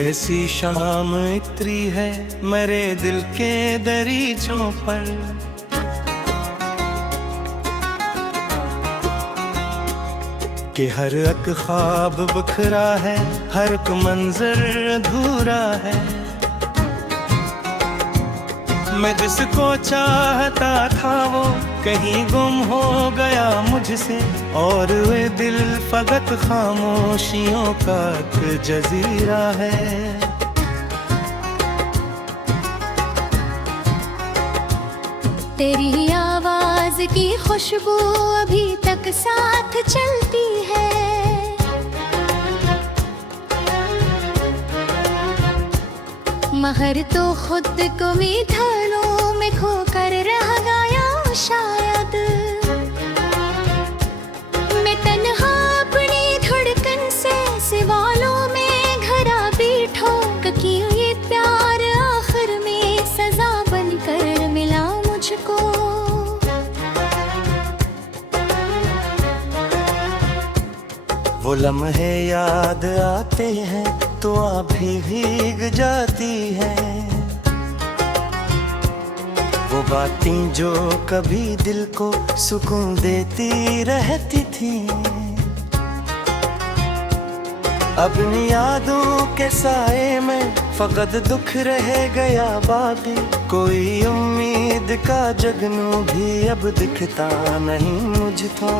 कैसी शाम इतरी है मेरे दिल के दरीचों पर, कि हर एक ख्वाब बिखरा है, हर एक मंजर अधूरा है। मैं जिसको चाहता था वो कहीं गुम हो गया मुझसे, और वे दिल फकत खामोशियों का एक जजीरा है। तेरी आवाज की खुशबू अभी तक साथ चलती है, मगर तो खुद को मिठालों में खोकर रह गया शायद। मैं तन्हा अपनी धड़कन से सवालों में घरा बैठो, कि ये प्यार आखिर में सजा बनकर मिला मुझको। वो लम्हे याद आते हैं तो आप भी भीग जाती हैं, वो बातें जो कभी दिल को सुकून देती रहती थी। अपनी यादों के साए में फकत दुख रह गया बाकी, कोई उम्मीद का जगनू भी अब दिखता नहीं मुझको।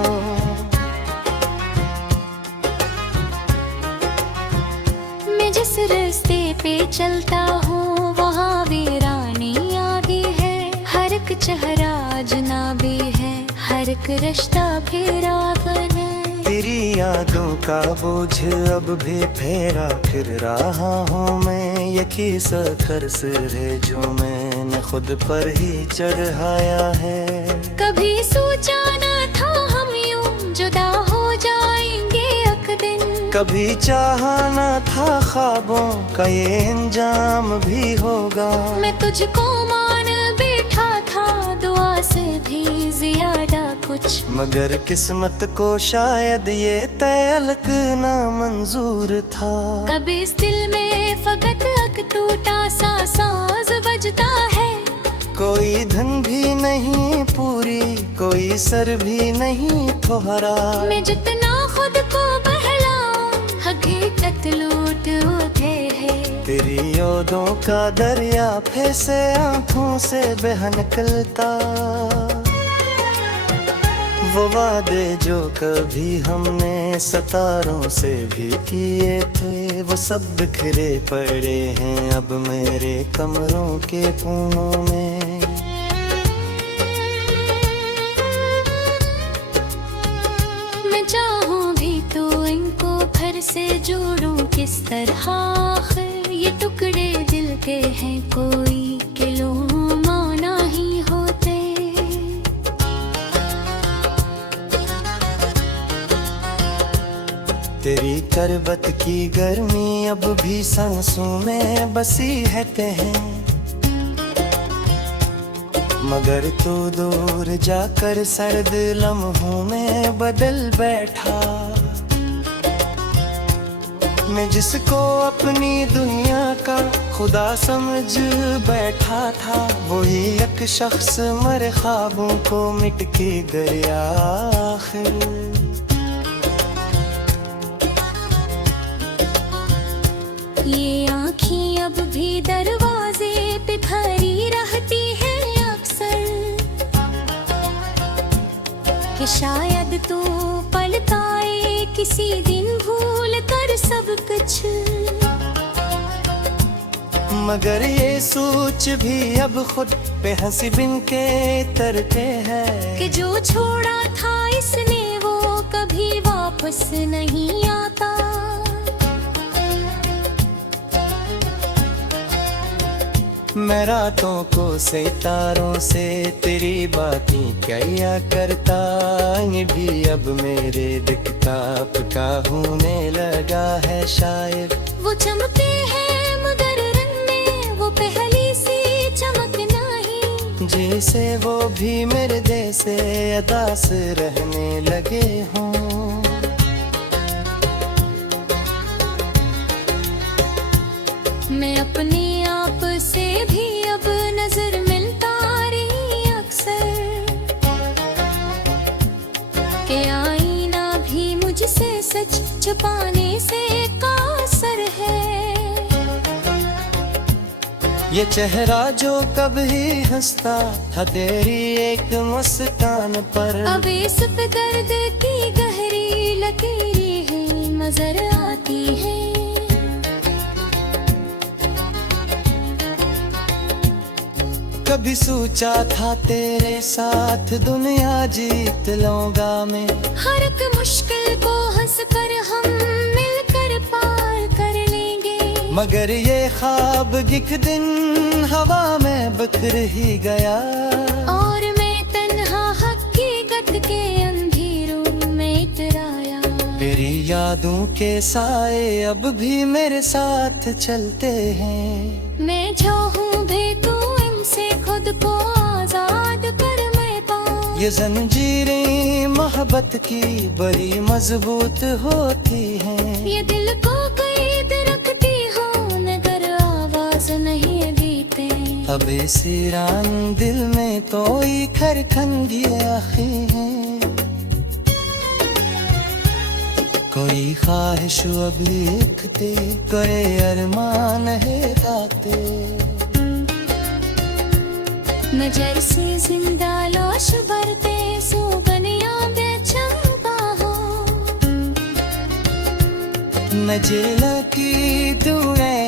जिस रास्ते पे चलता हूँ वहाँ वीरानी आगे है, हर एक चेहरा अजनबी है, हर एक रिश्ता फेरा है। तेरी यादों का बोझ अब भी फेरा फिर रहा हूँ मैं, यकी सखर से है जो मैंने खुद पर ही चढ़ाया है। कभी सोचा न था हम यूं जुदा हो जाएंगे एक दिन, कभी चाहा न था ख्वाबों का ये अंजाम भी होगा। मैं तुझको मान बैठा था दुआ से भी ज्यादा कुछ, मगर किस्मत को शायद ये तलक ना मंजूर था। कभी इस दिल में फकत एक टूटा सा साज बजता है, कोई धन भी नहीं पूरी, कोई सर भी नहीं थोहरा। मैं जितना खुद को बहलाऊं हकीकत लूट उठे है। तेरी यादों का दरिया फैसे आंखों से बह निकलता, वो वादे जो कभी हमने सितारों से भी किए थे, वो सब बिखरे पड़े हैं अब मेरे कमरों के कोनों में। मैं चाहूं भी तो इनको फिर से जोड़ूं किस तरह, आखिर ये टुकड़े दिल के हैं कोई किलो माना ही होते। तेरी करबत की गर्मी अब भी सांसों में बसी है हैं, मगर तू दूर जाकर सर्द लम्हों में बदल बैठा। मैं जिसको अपनी दुनिया का खुदा समझ बैठा था, वही एक शख्स मरे ख्वाबों को मिट के गया आखिर। ये आँखें अब भी दरवाजे पे खड़ी रहती है अक्सर, कि शायद तू पलटाए किसी दिन भूल कर सब कुछ। मगर ये सोच भी अब खुद पे हंसी बिन के तरते है, कि जो छोड़ा था इसने वो कभी वापस नहीं आता। मैं रातों को सितारों से तेरी बातें क्या करता, ये भी अब मेरे दिखता का होने लगा है शायद। वो चमकते हैं मगर रंग में वो पहली सी चमक नहीं, जैसे वो भी मेरे जैसे अदा से रहने लगे हों। अपने आप से भी अब नजर मिलता रही अक्सर, के आईना भी मुझसे सच छुपाने से कासर है। ये चेहरा जो कभी हंसता था तेरी एक मुस्कान पर, अब इस पे दर्द की गहरी लकीरें हैं नजर आती है। कभी सोचा था तेरे साथ दुनिया जीत लूंगा मैं, हर एक मुश्किल को हंस कर हम मिलकर पार कर लेंगे, मगर ये ख्वाब एक दिन हवा में बिखर ही गया। और मैं तन्हा हकीकत के अंधेरों में इतराया। तेरी यादों के साए अब भी मेरे साथ चलते हैं, मैं जो हूँ भी तू इनसे खुद को आजाद कर मैं पाऊँ। ये जंजीरें मोहब्बत की बड़ी मजबूत होती हैं, ये दिल को कैद रखती हूँ मगर आवाज नहीं देते। अब सिरान दिल में कोई खरखंडी आखी है, कोई ख्वाहिश अब लिखते करे अरमान है गाते। नजर से जिंदा लाश भरते सोगनिया बेचंपा हो, नजेला की तू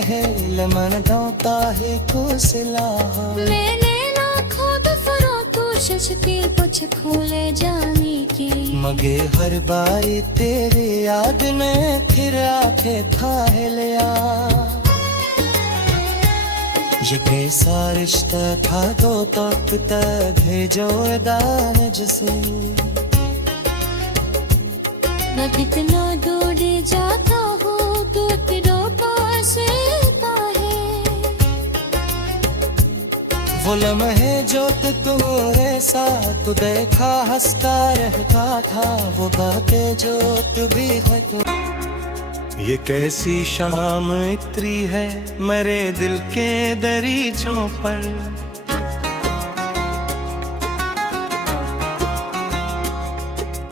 है लमन धोता है कुसला। मैंने लाखों दफरों कोशिश की कुछ खोले जाने की, मगे हर बारी तेरे याद में फिर आके था लिया। ये कैसा रिश्ता था दो तक भेजो दान जिसे, मैं कितना दूर जाता हूँ तू तेरे पास आता है। वो लम्हे जो तुम्हारे साथ देखा हंसता रहता था, वो बातें जो तू भी है तू। ये कैसी शाम इतरी है मेरे दिल के दरीचों पर,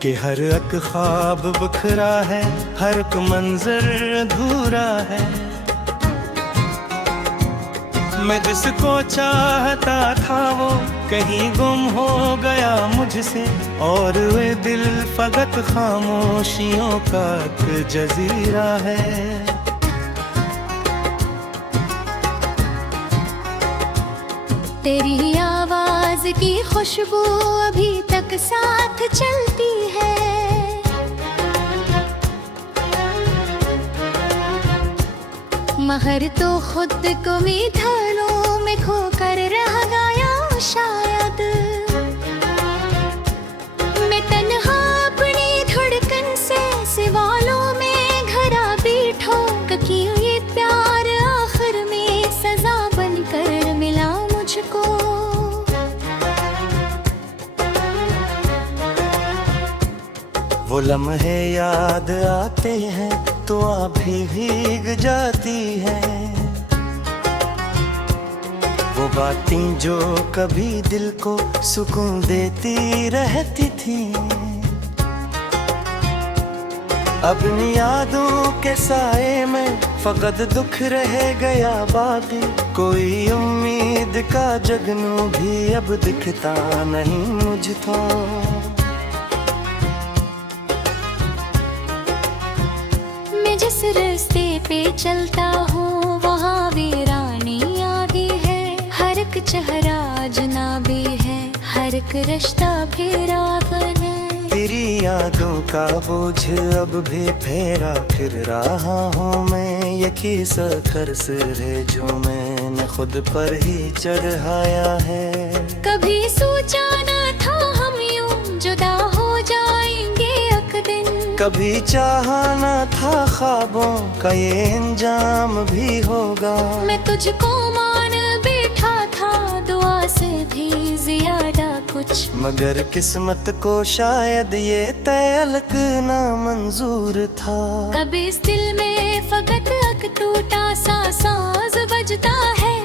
कि हर एक ख्वाब बिखरा है, हर एक मंजर अधूरा है। मैं जिसको चाहता था वो कहीं गुम हो गया मुझसे, और वे दिल फकत खामोशियों का एक जजीरा है। तेरी आवाज की खुशबू अभी तक साथ चलती है, महर तो खुद को मिठानों में खोकर रह गया शायद। मैं तन्हा अपनी धड़कन से सवालों में घरा बैठो, कि ये प्यार आखिर में सजा बनकर मिला मुझको। वो लम्हे याद आते हैं तो आप भी भीग जाती हैं, वो बातें जो कभी दिल को सुकून देती रहती थी। अपनी यादों के साए में फकत दुख रह गया बाकी, कोई उम्मीद का जगनू भी अब दिखता नहीं मुझको। जिस रास्ते पे चलता हूँ वहाँ वीरानी आगे है, हर एक चेहरा अजनबी है, हर एक रिश्ता फिर आखिर है। तेरी यादों का बोझ अब भी फेरा फिर रहा हूँ मैं, यकी सखर सिरे जो मैंने खुद पर ही चढ़ाया है। कभी सोचा न था हम यूं जुदा हो जाएंगे एक दिन, कभी चाहा न था ख्वाबों का ये अंजाम भी होगा। मैं तुझको मान बैठा था दुआ से भी ज्यादा कुछ, मगर किस्मत को शायद ये तल्क ना मंजूर था। कभी इस दिल में फकत एक टूटा सा साज बजता है।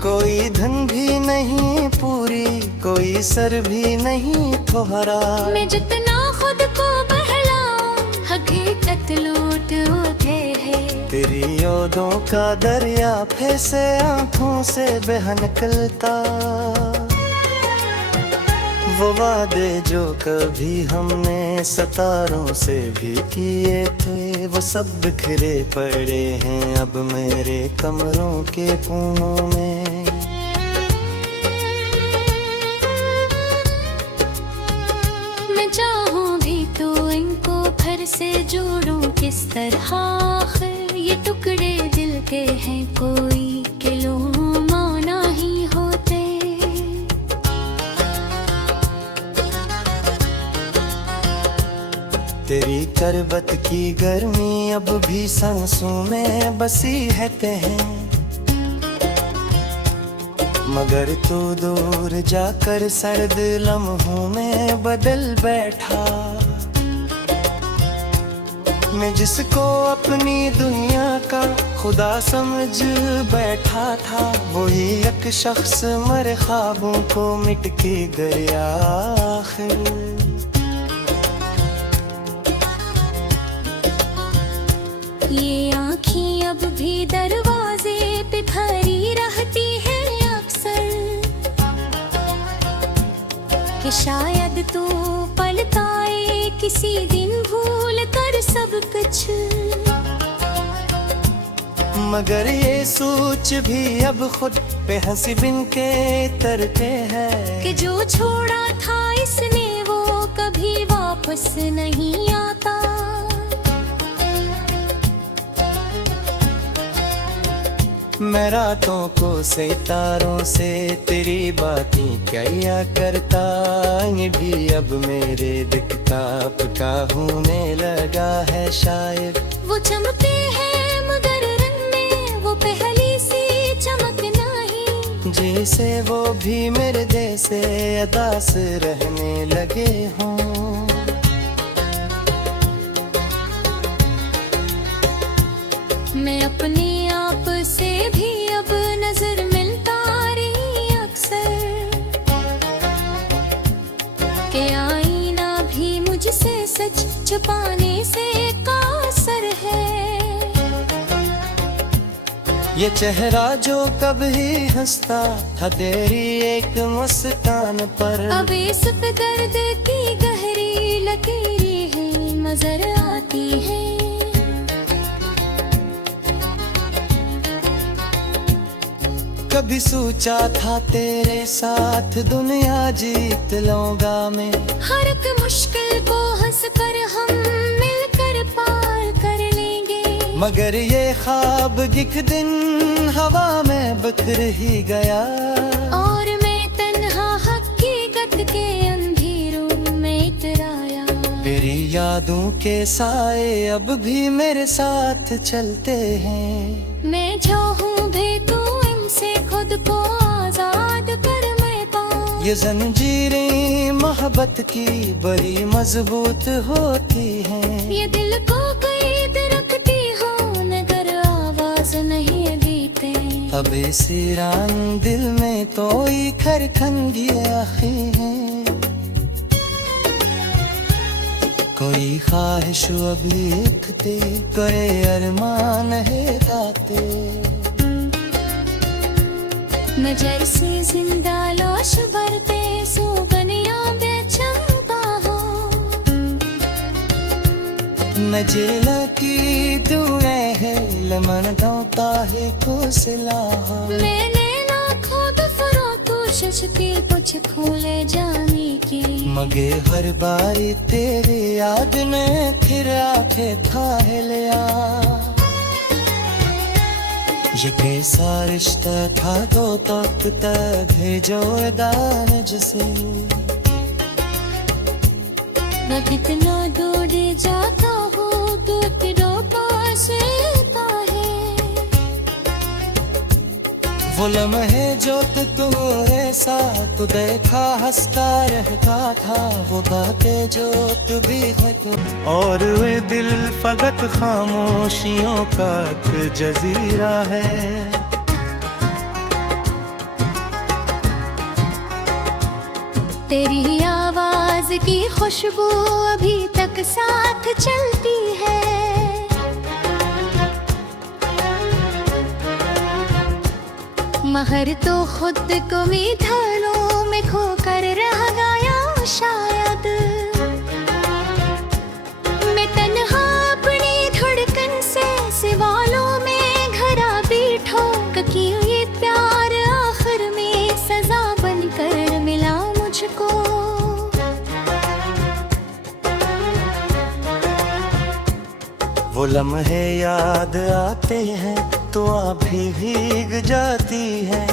कोई धन भी नहीं पूरी, कोई सर भी नहीं तुम्हारा। मैं जितना खुद को बहलाऊं, हकीकत लूट उठे है। तेरी यादों का दरिया फैसे आंखों से बह निकलता। वो वादे जो कभी हमने सितारों से भी किए थे, वो सब बिखरे पड़े हैं अब मेरे कमरों के कोनों में। मैं चाहूं भी तो इनको फिर से जोड़ूं किस तरह। आखिर ये टुकड़े दिल के हैं, कोई किलो माना ही होते। तेरी करबत की गर्मी अब भी सांसों में बसी है कहीं, मगर तू दूर जाकर सर्द लम्हों में बदल बैठा। मैं जिसको अपनी दुनिया का खुदा समझ बैठा था, वही एक शख्स मर ख्वाबों को मिट के गया आखिर। ये आँखें अब भी दरवाजे पे खड़ी रहती है अक्सर, कि शायद तू पलटाए किसी दिन भूल कर सब कुछ। मगर ये सोच भी अब खुद पे हंसी बिन के तरते हैं, कि जो छोड़ा था इसने वो कभी वापस नहीं आता। मैं रातों को सितारों से तेरी बातें क्या करता। ये भी अब मेरे दिखता पका होने लगा है शायद। वो चमकते हैं मगर रंग में वो पहली सी चमक नहीं, जैसे वो भी मेरे जैसे अदास रहने लगे हों। मैं अपने आप से भी अब नजर मिलता रही अक्सर, के आईना भी मुझसे सच छुपाने से कासर है। ये चेहरा जो कभी हंसता था तेरी एक मुस्कान पर, अब इस पे दर्द की गहरी लकीरें नजर आती है। कभी सोचा था तेरे साथ दुनिया जीत लूंगा मैं, हर एक मुश्किल को हंस कर हम मिलकर पार कर लेंगे। मगर ये ख्वाब एक दिन हवा में बिखर ही गया, और मैं तन्हा हकीकत के अंधेरों में इतराया। तेरी यादों के साए अब भी मेरे साथ चलते हैं। मैं चाहूं भी तो इनसे खुद को आजाद कर मैं पाऊं। ये जंजीरें मोहब्बत की बड़ी मजबूत होती हैं। ये दिल को कैद रखती हो मगर आवाज नहीं देते। अब सिरान दिल में कोई खरखंडी आखी है, कोई ख्वाहिश अब लिखते करे अरमान है दाते। नजर से जिंदा लाश भरते सुगनिया बेचंपा हो। नजेला की दुआएं है लमन दोता है कुसला हो। मैंने लाखों दफरों कोशिश की कुछ खोले जाने की, मगे हर बारी तेरी याद ने फिर आके थाह लिया। ये कैसा रिश्ता था दो तक भेजो दान जिसे। मैं कितना दूर जाता हूँ तो तेरा पास आता है। वो लम्हे जो तुम्हारे साथ देखा हंसता रहता था, वो बातें जो तू भी और वे दिल फकत खामोशियों का एक जजीरा है। तेरी आवाज की खुशबू अभी तक साथ चलती है। मगर तो खुद को मिठालों में खोकर रह गया शायद। मैं तन्हा अपनी धड़कन से सवालों में घरा बैठो कि ये प्यार आखिर में सजा बनकर मिला मुझको। वो लम्हे याद आते हैं तो आप भी भीग जाती है।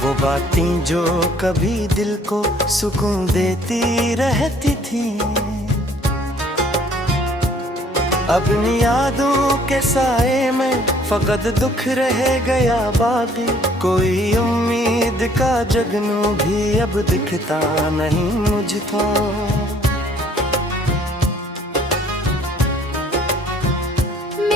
वो बातें जो कभी दिल को सुकून देती रहती थी, अपनी यादों के साए में फकत दुख रह गया बाकी। कोई उम्मीद का जगनू भी अब दिखता नहीं मुझको।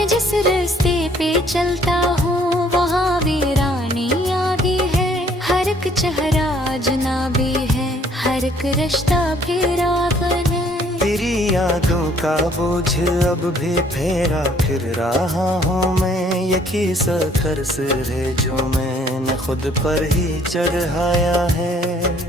जिस रास्ते पे चलता हूँ वहाँ वीरानी आगे है। हर एक चेहरा अजनबी है, हर एक रिश्ता फिरावन है। तेरी यादों का बोझ अब भी फेरा फिर रहा हूँ मैं। यकी कर्ज है जो मैंने खुद पर ही चढ़ाया है।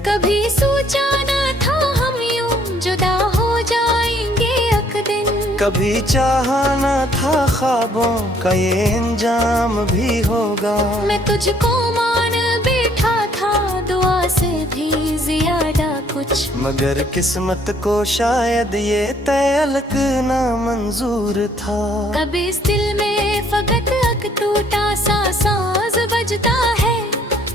कभी सोचा न था हम यूं जुदा हो जाएंगे एक दिन। कभी चाहा न था ख्वाबों का ये अंजाम भी होगा। मैं तुझको मान बैठा था दुआ से भी ज्यादा कुछ, मगर किस्मत को शायद ये तलक ना मंजूर था। कभी इस दिल में फकत एक टूटा सा साज बजता है।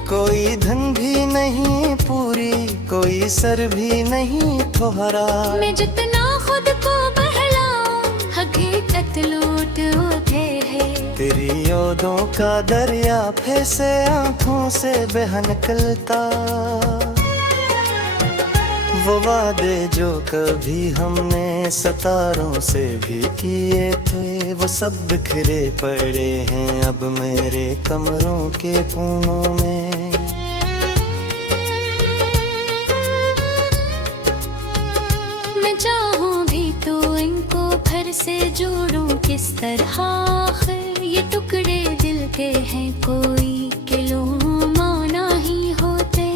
कोई धन भी नहीं पूरी, कोई सर भी नहीं तुम्हारा। मैं जितना खुद को बहलाऊं हकीकत लूट उठे है। तेरी यादों का दरिया फिर से आंखों से बह निकलता। वो वादे जो कभी हमने सितारों से भी किए थे, वो सब बिखरे पड़े हैं अब मेरे कमरों के कोनों में। मैं चाहूं भी तो इनको फिर से जोड़ूं किस तरह। आखिर ये टुकड़े दिल के हैं, कोई किलो माना ही होते।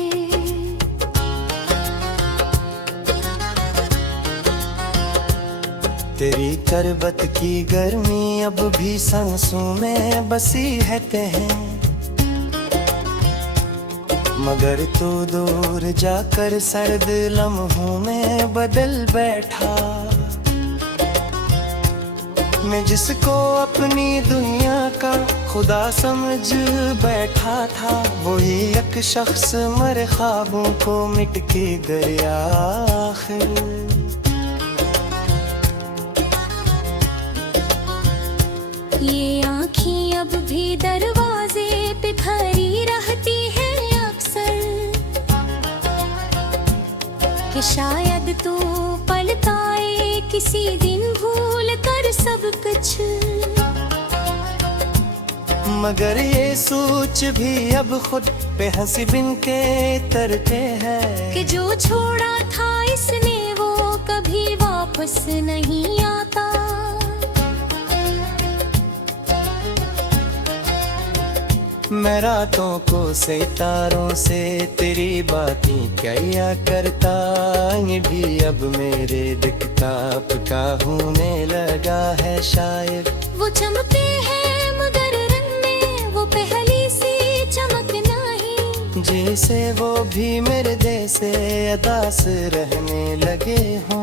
तेरी करबत की गर्मी अब भी सांसों में बसी है हैं। मगर तू दूर जाकर सर्द लम्हों में बदल बैठा। मैं जिसको अपनी दुनिया का खुदा समझ बैठा था, वही एक शख्स मर ख्वाबों को मिट के गया आखिर। ये आँखें अब भी दरवाजे पे खड़ी रहती है अक्सर, कि शायद तू पलट आए किसी दिन भूल कर सब कुछ। मगर ये सोच भी अब खुद पे हंसी बिन के तरते हैं, कि जो छोड़ा था इसने वो कभी वापस नहीं आता। मैं रातों को सितारों से तेरी बातें क्या करता। ये भी अब मेरे दिक्ताप का होने लगा है शायद। वो चमकते हैं मगर रंग में वो पहली सी चमक नहीं, जैसे वो भी मेरे जैसे अदास रहने लगे हों।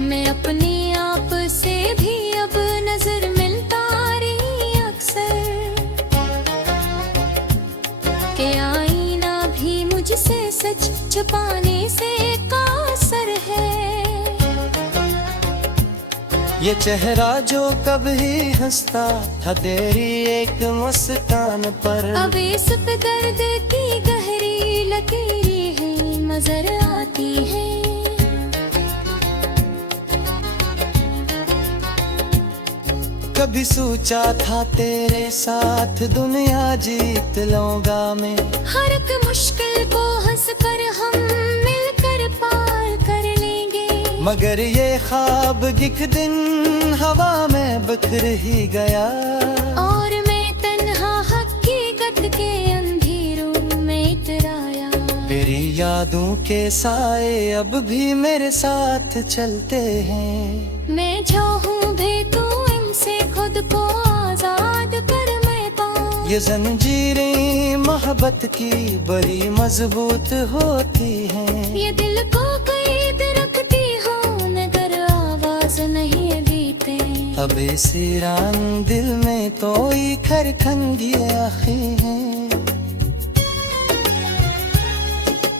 मैं अपने आप से भी अब नजर मिलता रही अक्सर, के आईना भी मुझसे सच छुपाने से कासर है। ये चेहरा जो कभी हंसता था तेरी एक मुस्कान पर, अब इस पे दर्द की गहरी लकीरें हैं नजर आती है। कभी सोचा था तेरे साथ दुनिया जीत लूंगा मैं, हर एक मुश्किल को हंस कर हम मिलकर पार कर लेंगे। मगर ये ख्वाब एक दिन हवा में बिखर ही गया, और मैं तन्हा हकीकत के अंधेरों में इतराया। तेरी यादों के साए अब भी मेरे साथ चलते हैं। मैं चाहूं भी तो इनसे खुद को आजाद कर मैं पाऊं। ये जंजीरें मोहब्बत की बड़ी मजबूत होती हैं। ये दिल को कैद रखती हो मगर आवाज नहीं देते। अब सिरान दिल में तो खरखंगी आखी है,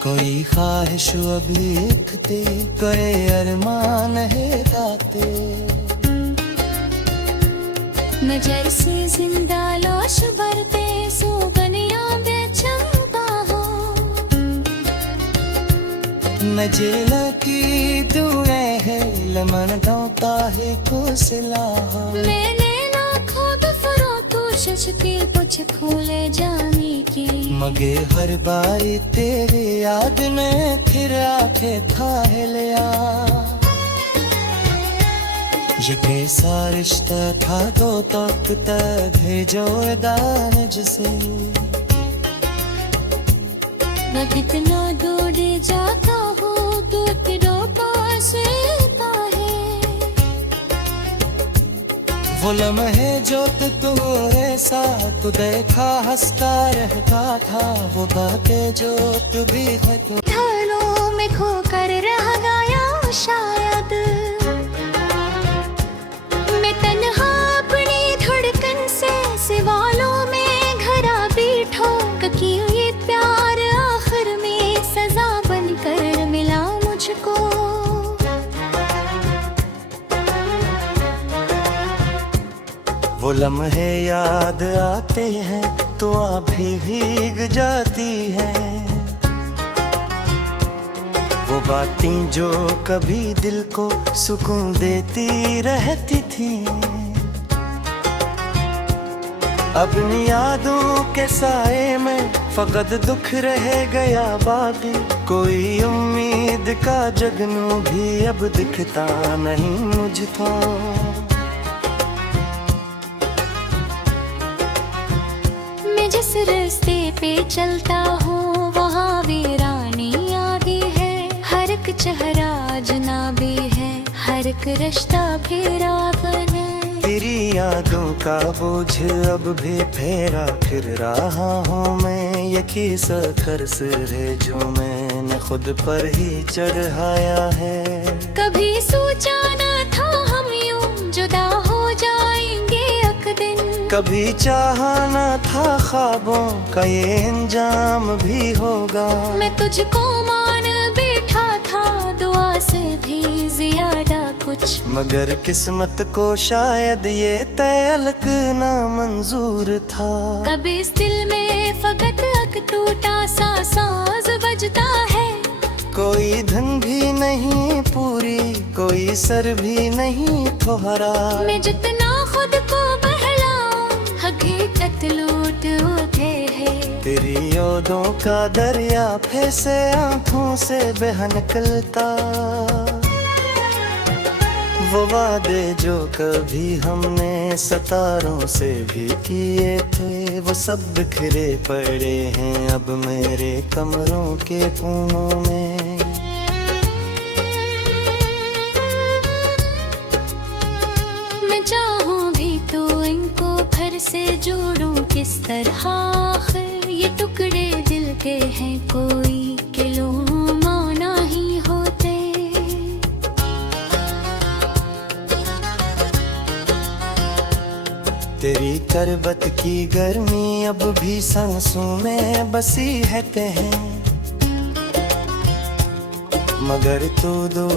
कोई ख्वाहिश अभी लिखते करे अरमान है दाते। मैं जैसे जिंदा लाश भरते सोगनिया बेचंगा हो। मैं जेल की दुए है लमन धोता है कुसला हो। मैंने ना खुद फरोख्त के कुछ खोले जाने की, मगे हर बारी तेरे याद में फिर आके था लिया। ये कैसा रिश्ता था दो तक भेजो दान जिसे, मैं कितना दूर जाता हूँ तो तेरा पास आता है। वो लम्हे जो तुम्हारे साथ देखा हंसता रहता था, वो बातें जो तू भी है तू ढालों में खोकर रह गया शायद। मैं तन्हा अपनी धड़कन से सवालों में घरा बैठो कि ये प्यार आखिर में सजा बनकर मिला मुझको। वो लम्हे याद आते हैं तो आप भी भीग जाती हैं। वो बातें जो कभी दिल को सुकून देती रहती थी, अपनी यादों के साए में फकत दुख रह गया बाकी। कोई उम्मीद का जगनू भी अब दिखता नहीं मुझको। जिस रास्ते पे चलता हूँ वहाँ वीरानी आगे है। हर एक चेहरा अजनबी है, हर एक रिश्ता फेरा कर है। तेरी यादों का बोझ अब भी फेरा फिर रहा हूँ मैं। यकी सखर से है जो मैंने खुद पर ही चढ़ाया है। कभी सोचा न था हम यूं जुदा हो जाएंगे एक दिन, कभी चाहा न था ख्वाबों का ये अंजाम भी होगा। मैं तुझको मान बैठा था दुआ से भी ज्यादा कुछ, मगर किस्मत को शायद ये तलक ना मंजूर था। कभी इस दिल में फकत एक टूटा सा साज बजता है। कोई धन भी नहीं पूरी, कोई सर भी नहीं थोहरा। मैं जितना खुद को बहलाऊं हकीकत लूट उठे है। तेरी यादों का दरिया फैसे आंखों से बह निकलता। वो वादे जो कभी हमने सितारों से भी किए थे, वो सब बिखरे पड़े हैं अब मेरे कमरों के कोनों में। मैं चाहूं भी तो इनको फिर से जोड़ूं किस तरह। आखिर ये टुकड़े दिल के हैं कोई किलो माना ही होते। तेरी करबत की गर्मी अब भी सांसों में बसी है कहीं, मगर तू दो